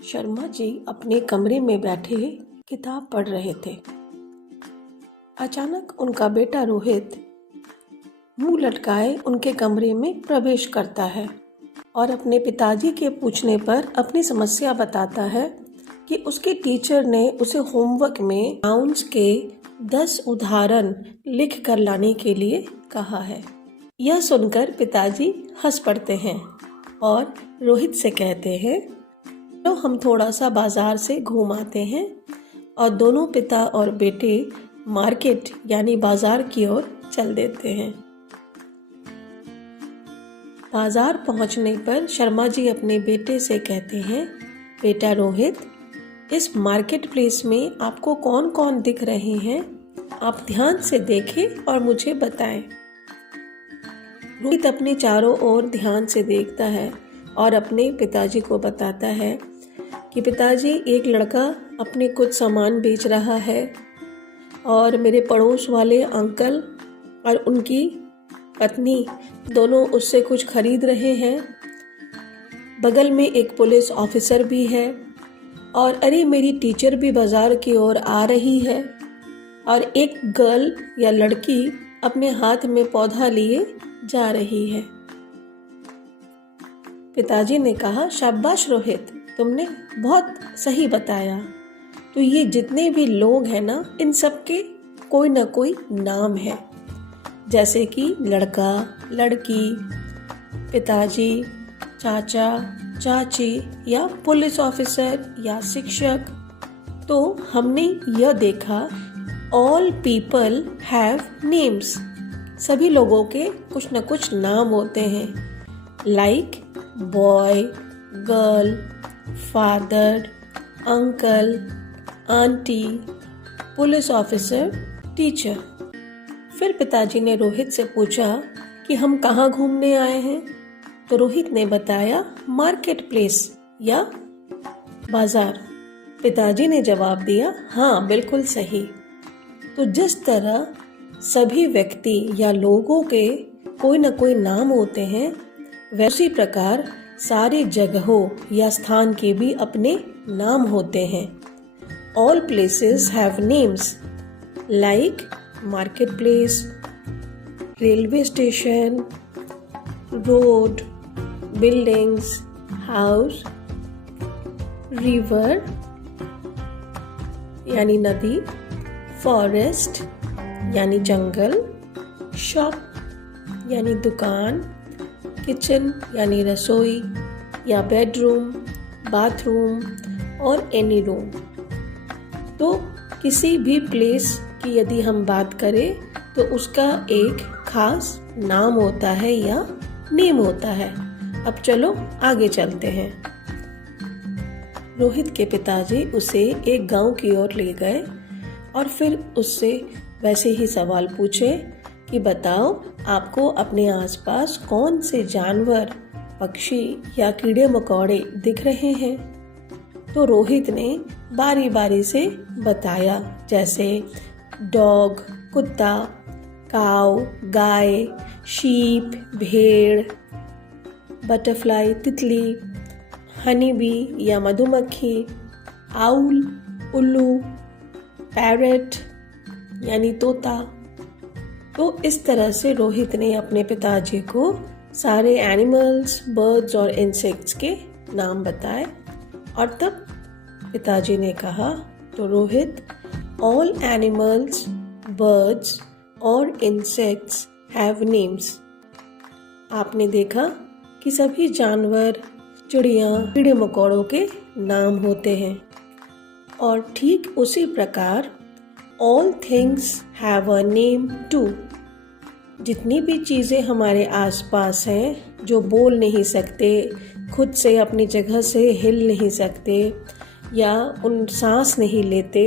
शर्मा जी अपने कमरे में बैठे किताब पढ़ रहे थे। अचानक उनका बेटा रोहित मुंह लटकाए उनके कमरे में प्रवेश करता है और अपने पिताजी के पूछने पर अपनी समस्या बताता है कि उसके टीचर ने उसे होमवर्क में नाउन्स के 10 उदाहरण लिख कर लाने के लिए कहा है। यह सुनकर पिताजी हंस पड़ते हैं और रोहित से कहते हैं, तो हम थोड़ा सा बाजार से घूम आते हैं। और दोनों पिता और बेटे मार्केट यानी बाजार की ओर चल देते हैं। बाजार पहुंचने पर शर्मा जी अपने बेटे से कहते हैं, बेटा रोहित, इस मार्केट प्लेस में आपको कौन कौन दिख रहे हैं? आप ध्यान से देखें और मुझे बताएं। रोहित अपने चारों ओर ध्यान से देखता है और अपने पिताजी को बताता है कि पिताजी, एक लड़का अपने कुछ सामान बेच रहा है और मेरे पड़ोस वाले अंकल और उनकी पत्नी दोनों उससे कुछ खरीद रहे हैं। बगल में एक पुलिस ऑफिसर भी है और अरे मेरी टीचर भी बाजार की ओर आ रही है और एक गर्ल या लड़की अपने हाथ में पौधा लिए जा रही है। पिताजी ने कहा, शाबाश रोहित, तुमने बहुत सही बताया। तो ये जितने भी लोग हैं ना, इन सब के कोई ना कोई नाम है, जैसे कि लड़का, लड़की, पिताजी, चाचा, चाची या पुलिस ऑफिसर या शिक्षक। तो हमने यह देखा, ऑल पीपल हैव नेम्स। सभी लोगों के कुछ न कुछ नाम होते हैं, like boy, girl, father, uncle, aunty, police officer, teacher. फिर पिताजी ने रोहित से पूछा कि हम कहाँ घूमने आए हैं? तो रोहित ने बताया, मार्केट प्लेस या बाजार। पिताजी ने जवाब दिया, हाँ बिल्कुल सही। तो जिस तरह सभी व्यक्ति या लोगों के कोई न कोई नाम होते हैं, वैसी प्रकार सारी जगहों या स्थान के भी अपने नाम होते हैं। All places have names like marketplace, railway station, road, buildings, house, river यानी नदी, forest यानी जंगल, shop यानी दुकान, किचन यानी रसोई या बेडरूम, बाथरूम और एनी रूम। तो किसी भी प्लेस की यदि हम बात करें तो उसका एक खास नाम होता है या नेम होता है। अब चलो आगे चलते हैं। रोहित के पिताजी उसे एक गांव की ओर ले गए और फिर उससे वैसे ही सवाल पूछे कि बताओ, आपको अपने आसपास कौन से जानवर, पक्षी या कीड़े मकोड़े दिख रहे हैं? तो रोहित ने बारी बारी से बताया, जैसे डॉग, कुत्ता, काऊ, गाय, शीप, भेड़, बटरफ्लाई, तितली, हनी बी या मधुमक्खी, आउल, उल्लू, पैरट यानी तोता। तो इस तरह से रोहित ने अपने पिताजी को सारे एनिमल्स, बर्ड्स और इंसेक्ट्स के नाम बताए। और तब पिताजी ने कहा, तो रोहित, ऑल एनिमल्स, बर्ड्स और इंसेक्ट्स हैव नेम्स। आपने देखा कि सभी जानवर, चिड़िया, कीड़े मकोड़ों के नाम होते हैं। और ठीक उसी प्रकार all things have a name too. जितनी भी चीज़ें हमारे आसपास हैं, जो बोल नहीं सकते, खुद से अपनी जगह से हिल नहीं सकते या उन सांस नहीं लेते,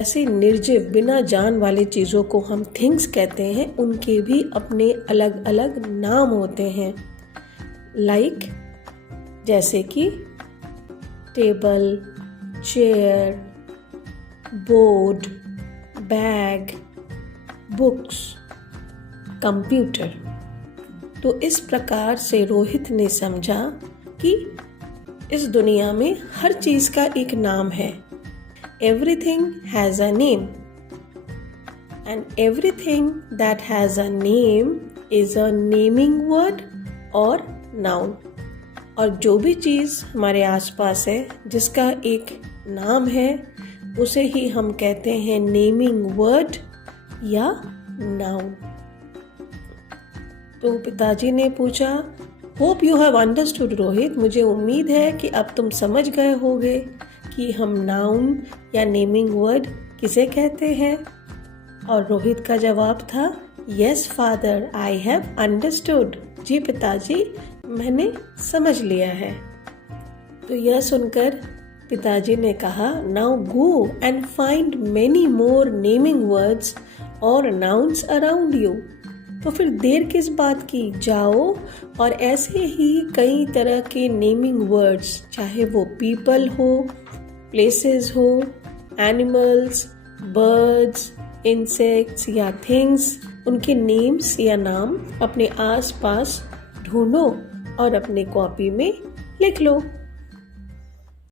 ऐसे निर्जीव बिना जान वाली चीज़ों को हम थिंग्स कहते हैं। उनके भी अपने अलग अलग नाम होते हैं, लाइक जैसे कि table, chair, board, bag, books, computer. तो इस प्रकार से रोहित ने समझा कि इस दुनिया में हर चीज का एक नाम है। Everything has a name and everything that has a name is a naming word और नाउन। और जो भी चीज हमारे आसपास है जिसका एक नाम है उसे ही हम कहते हैं नेमिंग वर्ड या नाउन। तो पिताजी ने पूछा, hope you have understood Rohit, मुझे उम्मीद है कि अब तुम समझ गए होगे कि हम नाउन या नेमिंग वर्ड किसे कहते हैं। और रोहित का जवाब था, yes father, I have understood. जी पिताजी, मैंने समझ लिया है। तो यह सुनकर पिताजी ने कहा, now go and find many more naming words और नाउन्स अराउंड यू। तो फिर देर किस बात की, जाओ और ऐसे ही कई तरह के नेमिंग वर्ड्स, चाहे वो पीपल हो, प्लेसेस हो, एनिमल्स, बर्ड्स, इंसेक्ट्स या थिंग्स, उनके नेम्स या नाम अपने आसपास ढूंढो और अपने कॉपी में लिख लो।